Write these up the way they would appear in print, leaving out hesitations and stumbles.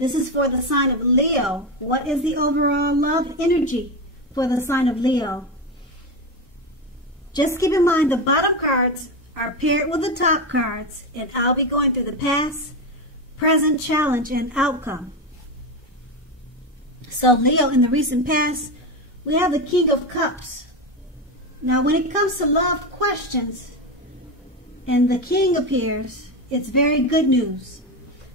This is for the sign of Leo. What is the overall love energy for the sign of Leo? Just keep in mind the bottom cards are paired with the top cards, and I'll be going through the past, present, challenge, and outcome. So Leo, in the recent past, we have the King of Cups. Now when it comes to love questions and the King appears, it's very good news.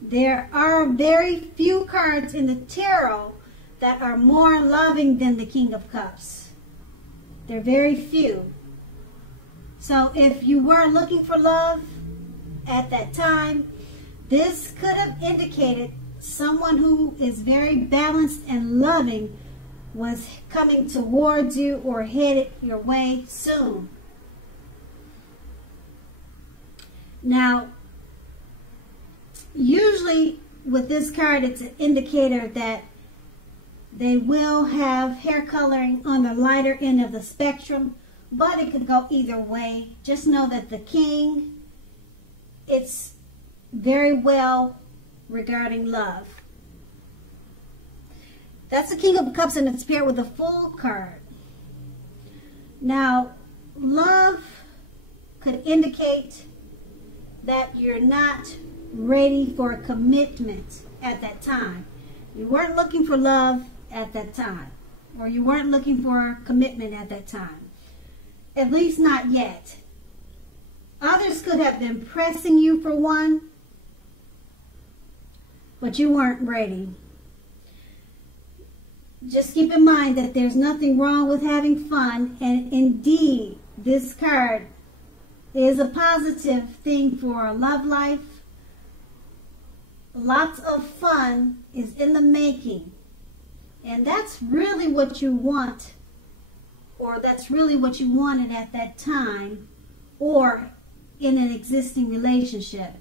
There are very few cards in the tarot that are more loving than the King of Cups. They're very few. So if you were looking for love at that time, this could have indicated someone who is very balanced and loving was coming towards you or headed your way soon. Now, usually with this card, it's an indicator that they will have hair coloring on the lighter end of the spectrum, but it could go either way. Just know that the King, it's very well regarding love. That's the King of Cups, and it's paired with a Fool card. Now, love could indicate that you're not ready for a commitment at that time. You weren't looking for love at that time, or you weren't looking for a commitment at that time. At least not yet. Others could have been pressing you for one, but you weren't ready. Just keep in mind that there's nothing wrong with having fun, and indeed, this card is a positive thing for a love life. Lots of fun is in the making, and that's really what you want, or that's really what you wanted at that time, or in an existing relationship.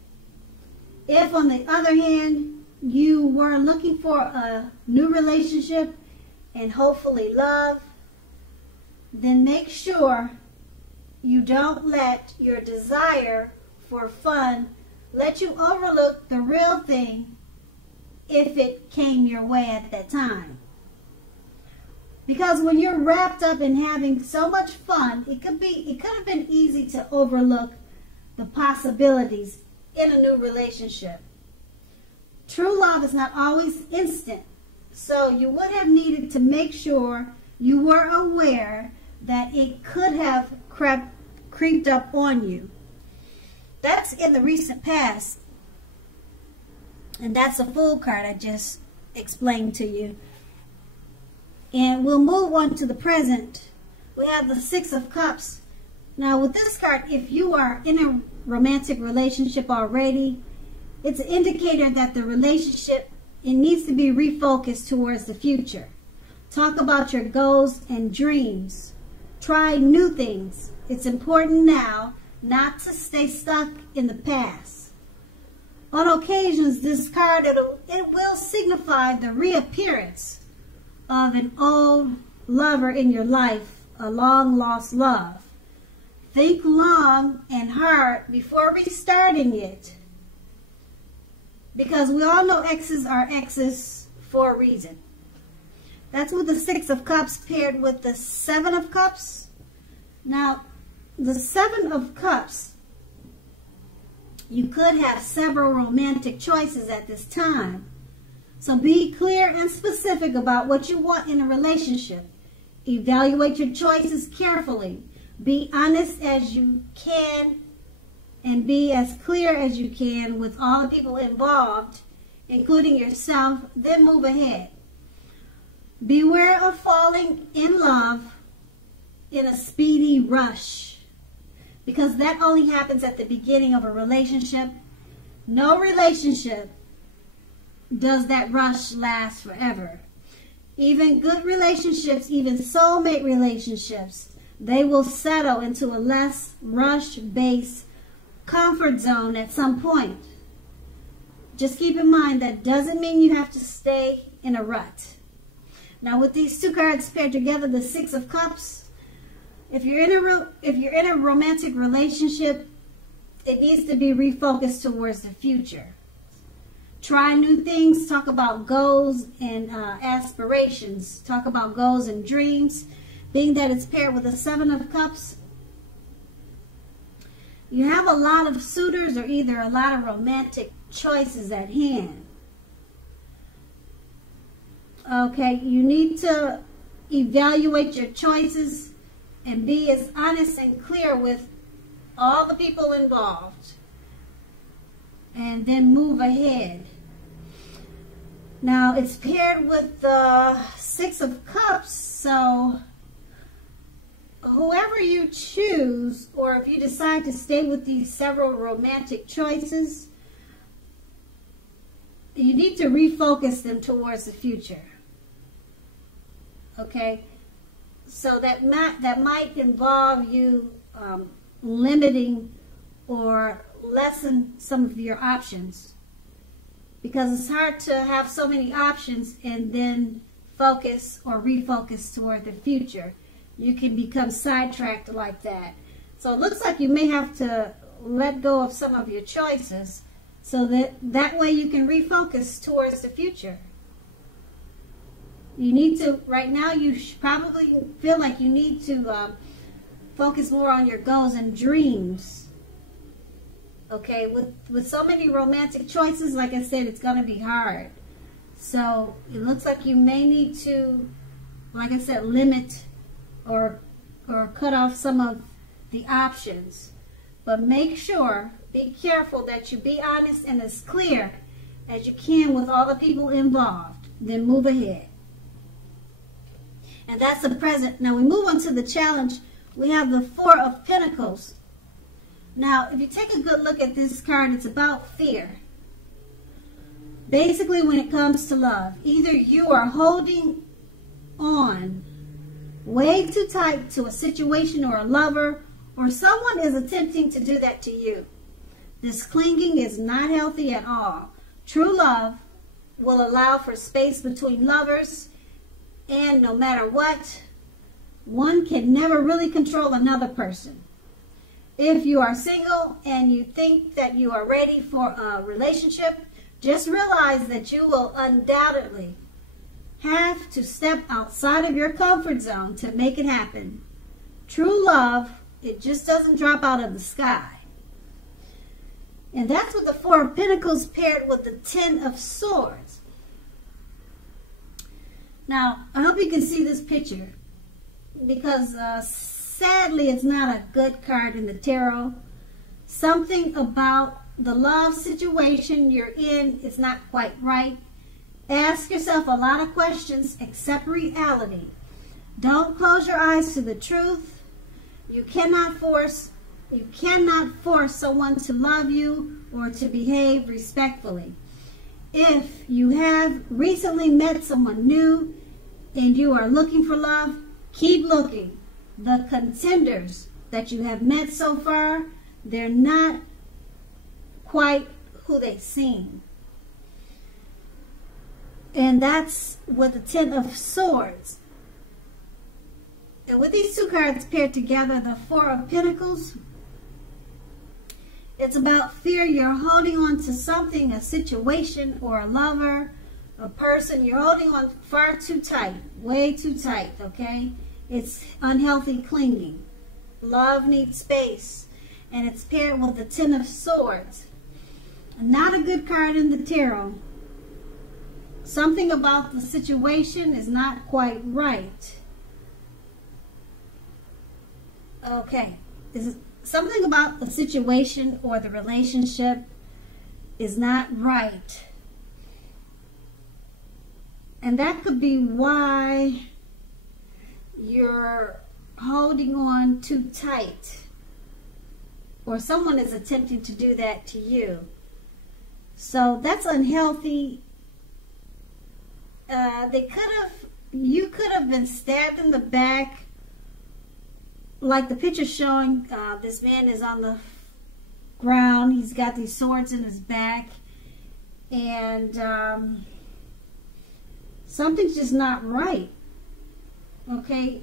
If, on the other hand, you were looking for a new relationship and hopefully love, then make sure you don't let your desire for fun let you overlook the real thing if it came your way at that time. Because when you're wrapped up in having so much fun, it could have been easy to overlook the possibilities in a new relationship. True love is not always instant, so you would have needed to make sure you were aware that it could have creeped up on you. That's in the recent past, and that's a Fool card I just explained to you. And we'll move on to the present. We have the Six of Cups. Now with this card, if you are in a romantic relationship already, it's an indicator that the relationship, it needs to be refocused towards the future. Talk about your goals and dreams. Try new things. It's important now not to stay stuck in the past. On occasions, this card, it will signify the reappearance of an old lover in your life, a long-lost love. Think long and hard before restarting it, because we all know exes are exes for a reason. That's with the Six of Cups paired with the Seven of Cups. Now, the Seven of Cups, you could have several romantic choices at this time. So be clear and specific about what you want in a relationship. Evaluate your choices carefully. Be honest as you can and be as clear as you can with all the people involved, including yourself, then move ahead. Beware of falling in love in a speedy rush, because that only happens at the beginning of a relationship. No relationship does that rush last forever. Even good relationships, even soulmate relationships, they will settle into a less rush-based comfort zone at some point. Just keep in mind that doesn't mean you have to stay in a rut. Now with these two cards paired together, the Six of Cups, if you're in a romantic relationship, it needs to be refocused towards the future. try new things, talk about goals and aspirations, talk about goals and dreams. Being that it's paired with the Seven of Cups, you have a lot of suitors or either a lot of romantic choices at hand. Okay, you need to evaluate your choices and be as honest and clear with all the people involved, and then move ahead. Now, it's paired with the Six of Cups, so whoever you choose, or if you decide to stay with these several romantic choices, you need to refocus them towards the future. Okay? So that might involve you limiting or lessen some of your options, because it's hard to have so many options and then focus or refocus toward the future. You can become sidetracked like that. So it looks like you may have to let go of some of your choices so that way you can refocus towards the future. You need to, right now you probably feel like you need to focus more on your goals and dreams. Okay, with so many romantic choices, like I said, it's going to be hard. So it looks like you may need to, like I said, limit or cut off some of the options. But make sure, be careful that you be honest and as clear as you can with all the people involved. Then move ahead. And that's the present. Now we move on to the challenge. We have the Four of Pentacles. Now, if you take a good look at this card, it's about fear. Basically, when it comes to love, either you are holding on way too tight to a situation or a lover, or someone is attempting to do that to you. This clinging is not healthy at all. True love will allow for space between lovers, and no matter what, one can never really control another person. If you are single and you think that you are ready for a relationship, just realize that you will undoubtedly have to step outside of your comfort zone to make it happen. True love, it just doesn't drop out of the sky. And that's with the Four of Pentacles paired with the Ten of Swords. Now, I hope you can see this picture, because sadly it's not a good card in the tarot. Something about the love situation you're in is not quite right. Ask yourself a lot of questions, accept reality. Don't close your eyes to the truth. You cannot force someone to love you or to behave respectfully. If you have recently met someone new and you are looking for love, keep looking. The contenders that you have met so far, they're not quite who they seem. And that's with the Ten of Swords. And with these two cards paired together, the Four of Pentacles, it's about fear. You're holding on to something, a situation or a lover, a person. You're holding on far too tight, way too tight, okay? It's unhealthy clinging. Love needs space. And it's paired with the Ten of Swords. Not a good card in the tarot. Something about the situation is not quite right. Okay. Something about the situation or the relationship is not right. And that could be why you're holding on too tight, or someone is attempting to do that to you. So that's unhealthy. You could have been stabbed in the back, like the picture showing. This man is on the ground. He's got these swords in his back, and something's just not right. Okay,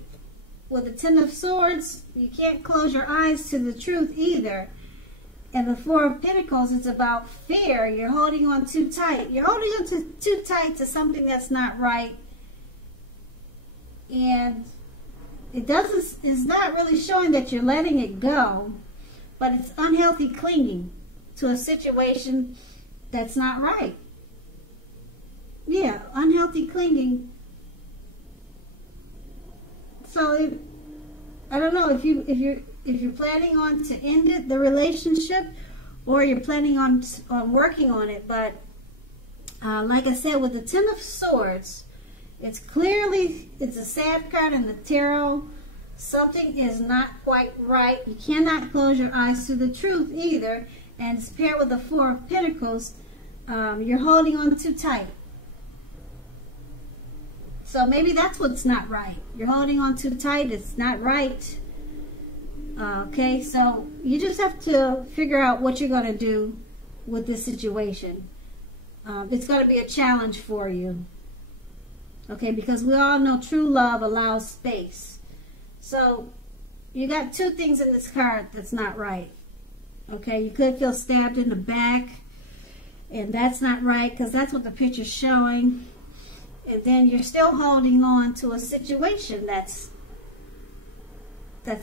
with the Ten of Swords, you can't close your eyes to the truth either. And the Four of Pentacles is about fear. You're holding on too tight. You're holding on too tight to something that's not right. And it's not really showing that you're letting it go, but it's unhealthy clinging to a situation that's not right. Yeah, unhealthy clinging. So I don't know if you're planning on to end the relationship, or you're planning on working on it. But like I said, with the Ten of Swords, it's a sad card in the tarot. Something is not quite right. You cannot close your eyes to the truth either. And it's paired with the Four of Pentacles. You're holding on too tight. So maybe that's what's not right. You're holding on too tight. It's not right. Okay, so you just have to figure out what you're going to do with this situation. It's going to be a challenge for you. Okay, because we all know true love allows space. So you got two things in this card that's not right. Okay, you could feel stabbed in the back, and that's not right because that's what the picture's showing. And then you're still holding on to a situation that's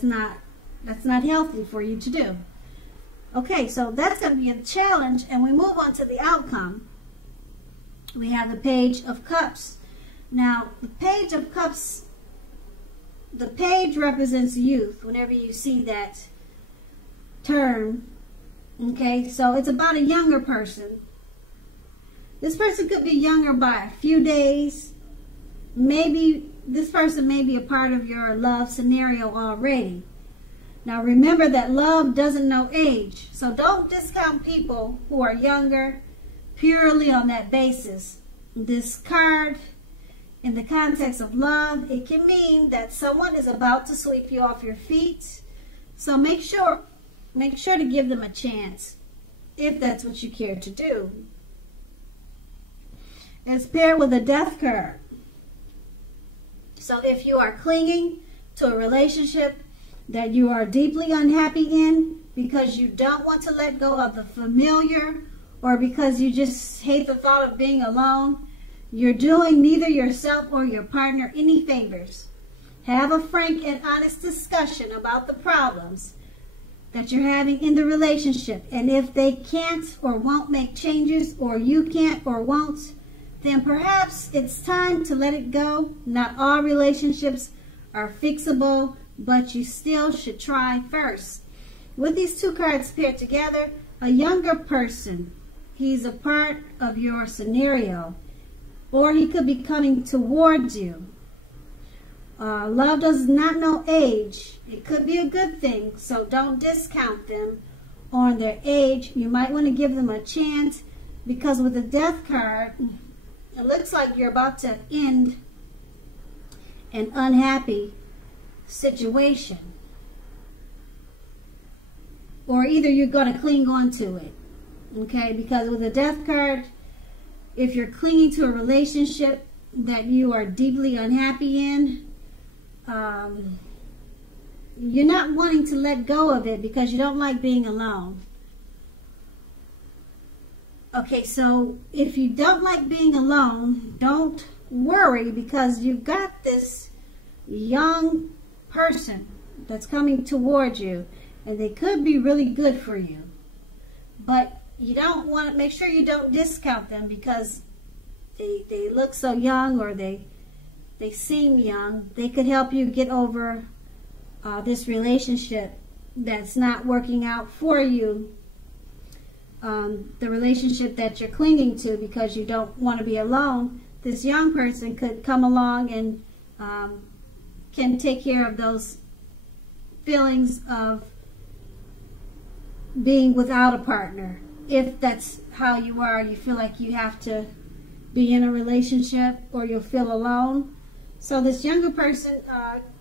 not healthy for you to do. Okay, so that's going to be a challenge, and we move on to the outcome. We have the Page of Cups. Now, the Page of Cups, the page represents youth whenever you see that term. Okay, so it's about a younger person. This person could be younger by a few days. Maybe this person may be a part of your love scenario already. Now remember that love doesn't know age. So don't discount people who are younger purely on that basis. This card, in the context of love, it can mean that someone is about to sweep you off your feet. So make sure to give them a chance if that's what you care to do. It's paired with a Death card. So if you are clinging to a relationship that you are deeply unhappy in because you don't want to let go of the familiar, or because you just hate the thought of being alone, you're doing neither yourself or your partner any favors. Have a frank and honest discussion about the problems that you're having in the relationship. And if they can't or won't make changes, or you can't or won't, then perhaps it's time to let it go. Not all relationships are fixable, but you still should try first. With these two cards paired together, a younger person, he's a part of your scenario, or he could be coming towards you. Love does not know age. It could be a good thing, so don't discount them on their age. You might want to give them a chance, because with the Death card, it looks like you're about to end an unhappy situation. Or either you're going to cling on to it. Okay, because with the Death card, if you're clinging to a relationship that you are deeply unhappy in, you're not wanting to let go of it because you don't like being alone. Okay, so if you don't like being alone, don't worry, because you've got this young person that's coming towards you, and they could be really good for you. But you don't want to, make sure you don't discount them because they look so young, or they seem young. They could help you get over this relationship that's not working out for you. The relationship that you're clinging to because you don't want to be alone. This young person could come along and can take care of those feelings of being without a partner. If that's how you are, you feel like you have to be in a relationship, or you'll feel alone. So this younger person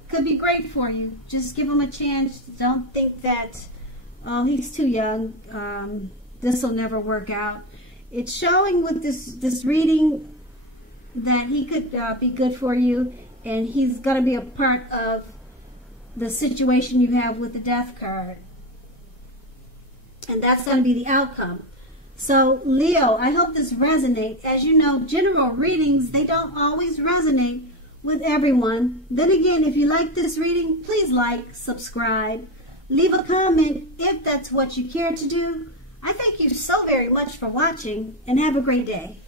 could be great for you. Just give him a chance. Don't think that, oh, he's too young. This will never work out. It's showing with this reading that he could be good for you, and he's going to be a part of the situation you have with the Death card. And that's going to be the outcome. So, Leo, I hope this resonates. As you know, general readings, they don't always resonate with everyone. Then again, if you like this reading, please like, subscribe, leave a comment if that's what you care to do. I thank you so very much for watching, and have a great day.